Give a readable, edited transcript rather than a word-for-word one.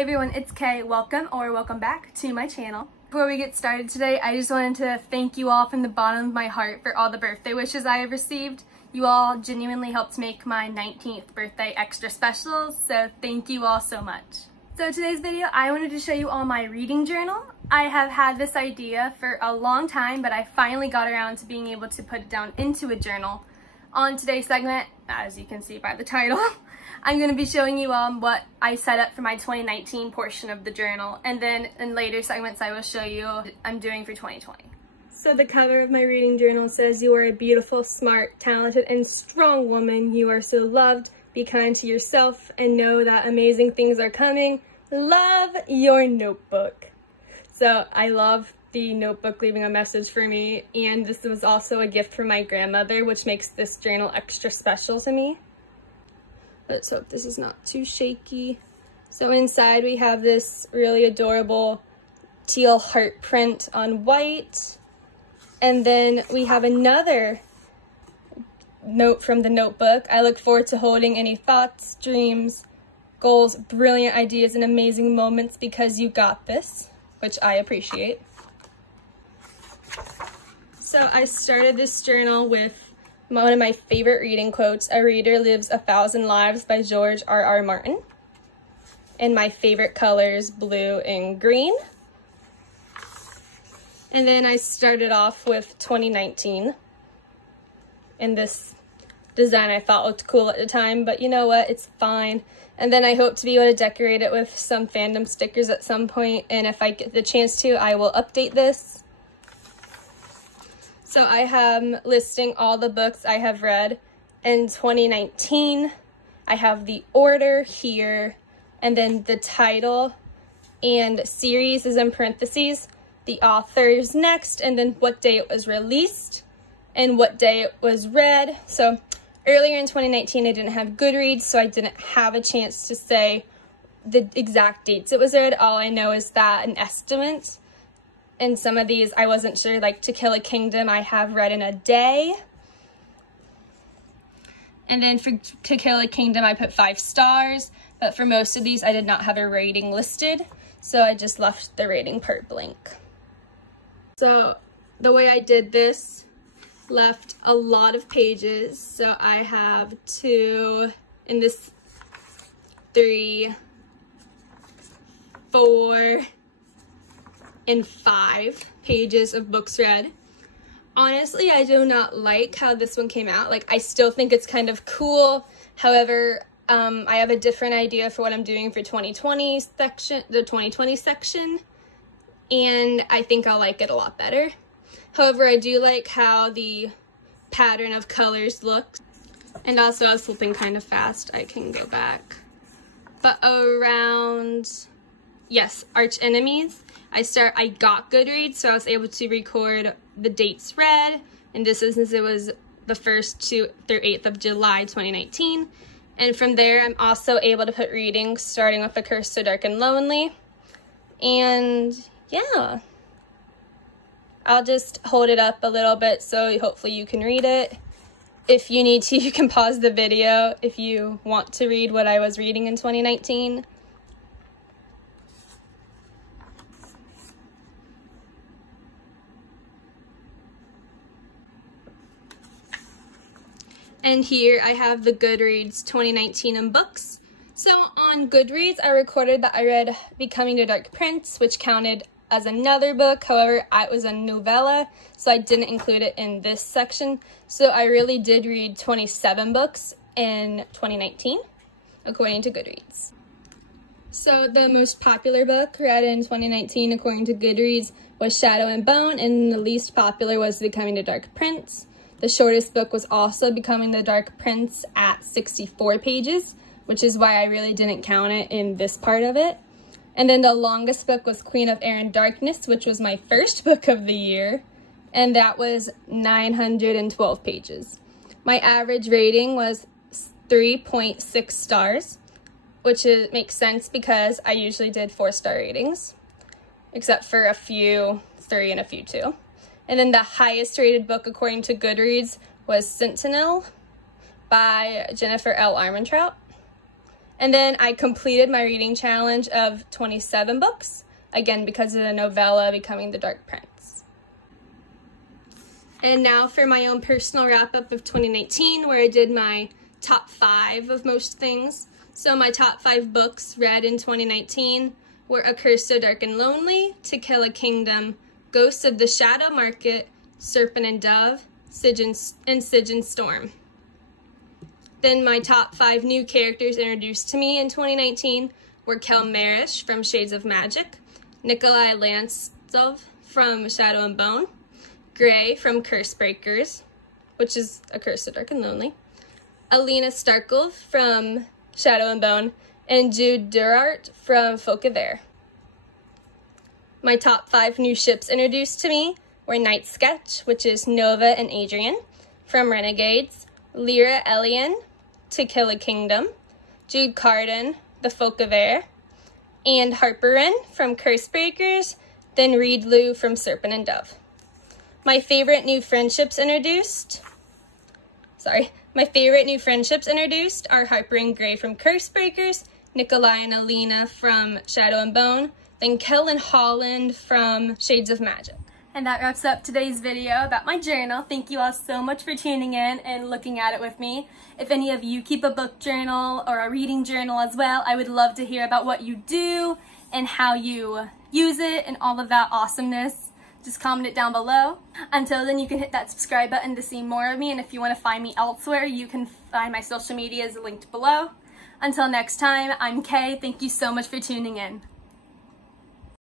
Hi everyone, it's Kay. Welcome back to my channel. Before we get started today, I just wanted to thank you all from the bottom of my heart for all the birthday wishes I have received. You all genuinely helped make my 19th birthday extra special, so thank you all so much. So today's video, I wanted to show you all my reading journal. I have had this idea for a long time, but I finally got around to being able to put it down into a journal. On today's segment, as you can see by the title, I'm going to be showing you what I set up for my 2019 portion of the journal, and then in later segments I will show you what I'm doing for 2020. So the cover of my reading journal says, "You are a beautiful, smart, talented, and strong woman. You are so loved. Be kind to yourself and know that amazing things are coming. Love, your notebook." So I love the notebook leaving a message for me, and this was also a gift from my grandmother, which makes this journal extra special to me. Let's hope this is not too shaky. So inside we have this really adorable teal heart print on white. And then we have another note from the notebook. "I look forward to holding any thoughts, dreams, goals, brilliant ideas, and amazing moments because you got this," which I appreciate. So I started this journal with one of my favorite reading quotes, "A reader lives 1,000 lives" by George R.R. Martin. And my favorite colors, blue and green. And then I started off with 2019. And this design I thought looked cool at the time, but you know what, it's fine. And then I hope to be able to decorate it with some fandom stickers at some point, and if I get the chance to, I will update this. So I am listing all the books I have read in 2019. I have the order here, and then the title and series is in parentheses, the author's next, and then what day it was released and what day it was read. So earlier in 2019, I didn't have Goodreads, so I didn't have a chance to say the exact dates it was read. All I know is that an estimate. And some of these I wasn't sure, like To Kill a Kingdom I have read in a day. And then for To Kill a Kingdom I put 5 stars, but for most of these I did not have a rating listed, so I just left the rating part blank. So the way I did this, left a lot of pages, so I have 2, in this 3, 4, and 5 pages of books read. Honestly, I do not like how this one came out. Like, I still think it's kind of cool. However, I have a different idea for what I'm doing for 2020 section, the 2020 section, and I think I'll like it a lot better. However, I do like how the pattern of colors looks. And also, I was flipping kind of fast. I can go back. But around, yes, Arch Enemies, I got Goodreads, so I was able to record the dates read. In this instance, it was the 1st through 8th of July, 2019. And from there, I'm also able to put readings, starting with A Curse So Dark and Lonely. And yeah, I'll just hold it up a little bit so hopefully you can read it. If you need to, you can pause the video if you want to read what I was reading in 2019. And here I have the Goodreads 2019 in books. So on Goodreads, I recorded that I read Becoming the Dark Prince, which counted as another book. However, it was a novella, so I didn't include it in this section. So I really did read 27 books in 2019, according to Goodreads. So the most popular book read in 2019, according to Goodreads, was Shadow and Bone, and the least popular was Becoming the Dark Prince. The shortest book was also Becoming the Dark Prince at 64 pages, which is why I really didn't count it in this part of it. And then the longest book was Queen of Air and Darkness, which was my first book of the year, and that was 912 pages. My average rating was 3.6 stars, which makes sense because I usually did 4-star ratings, except for a few 3 and a few 2. And then the highest rated book according to Goodreads was Sentinel by Jennifer L. Armentrout. And then I completed my reading challenge of 27 books, again because of the novella Becoming the Dark Prince. And now for my own personal wrap-up of 2019, where I did my top 5 of most things. So my top 5 books read in 2019 were A Curse So Dark and Lonely, To Kill a Kingdom, Ghosts of the Shadow Market, Serpent and Dove, Stygian Storm. Then my top 5 new characters introduced to me in 2019 were Kel Marish from Shades of Magic, Nikolai Lantsov from Shadow and Bone, Gray from Cursebreakers, which is A Curse So Dark and Lonely, Alina Starkov from Shadow and Bone, and Jude Durart from Folk of Air. My top 5 new ships introduced to me were Night Sketch, which is Nova and Adrian from Renegades, Lyra Elian, To Kill a Kingdom, Jude Carden, The Folk of Air, and Harper Wren from Cursebreakers, then Reed Lou from Serpent and Dove. My favorite new friendships introduced are Harper and Gray from Cursebreakers, Nikolai and Alina from Shadow and Bone, then Kel and Holland from Shades of Magic. And that wraps up today's video about my journal. Thank you all so much for tuning in and looking at it with me. If any of you keep a book journal or a reading journal as well, I would love to hear about what you do and how you use it and all of that awesomeness. Just comment it down below. Until then, you can hit that subscribe button to see more of me, and if you want to find me elsewhere, you can find my social medias linked below. Until next time, I'm Kay. Thank you so much for tuning in.